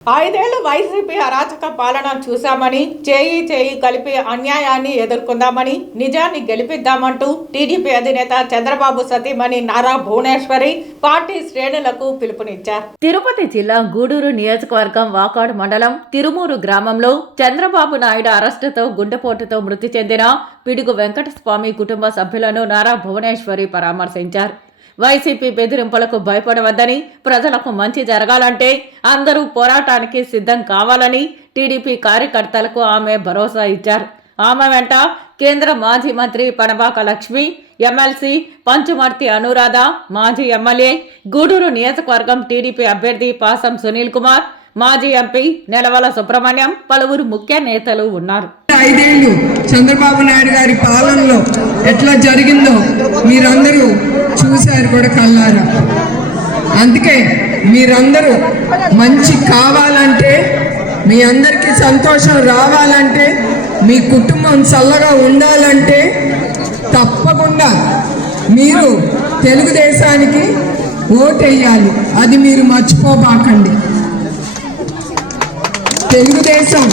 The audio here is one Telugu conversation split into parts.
ఐదేళ్లు వైసీపీ అరాచక పాలన చూశామని చేయి కలిపి అన్యాయాన్ని ఎదుర్కొందామని నిజాన్ని గెలిపిద్దామంటూ టీడీపీ అధినేత చంద్రబాబు సతీమణి నారా భువనేశ్వరి పార్టీ శ్రేణులకు పిలుపునిచ్చారు. తిరుపతి జిల్లా గూడూరు నియోజకవర్గం వాకాడు మండలం తిరుమూరు గ్రామంలో చంద్రబాబు నాయుడు అరెస్టుతో గుండెపోటుతో మృతి చెందిన పిడుగు వెంకటస్వామి కుటుంబ సభ్యులను నారా భువనేశ్వరి పరామర్శించారు. వైసీపీ బెదిరింపులకు భయపడవద్దని, ప్రజలకు మంచి జరగాలంటే అందరూ పోరాటానికి సిద్ధం కావాలని టీడీపీ కార్యకర్తలకు ఆమె భరోసా ఇచ్చారు. ఆమె వెంట కేంద్ర మాజీ మంత్రి పనబాక లక్ష్మి, ఎమ్మెల్సీ పంచుమర్తి అనురాధ, మాజీ ఎమ్మెల్యే గూడూరు నియోజకవర్గం టీడీపీ అభ్యర్థి పాసం సునీల్ కుమార్, మాజీ ఎంపీ నెలవల సుబ్రహ్మణ్యం, పలువురు ముఖ్య నేతలు ఉన్నారు. 5 ఏళ్ళు చంద్రబాబు నాయుడు గారి పాలనలో ఎట్లా జరిగిందో మీరందరూ చూశారు కూడా కళ్ళారా. అందుకే మీరందరూ మంచి కావాలంటే, మీ అందరికీ సంతోషం రావాలంటే, మీ కుటుంబం చల్లగా ఉండాలంటే తప్పకుండా మీరు తెలుగుదేశానికి ఓటేయాలి. అది మీరు మర్చిపోబాకండి. తెలుగుదేశం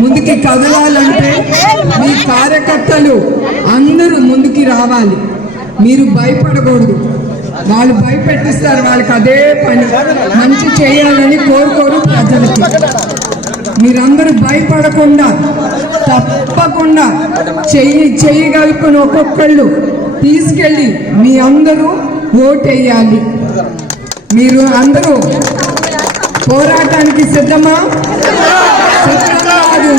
ముందుకి కదలాలంటే మీ కార్యకర్తలు అందరూ ముందుకి రావాలి. మీరు భయపడకూడదు. వాళ్ళు భయపెట్టిస్తారు, వాళ్ళకి అదే పని. మంచి చేయాలని కోరుకోరు ప్రజలకి. మీరందరూ భయపడకుండా తప్పకుండా చేయగలుగుకుని ఒక్కొక్కళ్ళు తీసుకెళ్ళి మీ అందరూ ఓటేయాలి. మీరు అందరూ పోరాటానికి సిద్ధమా? సిద్ధం కాదు.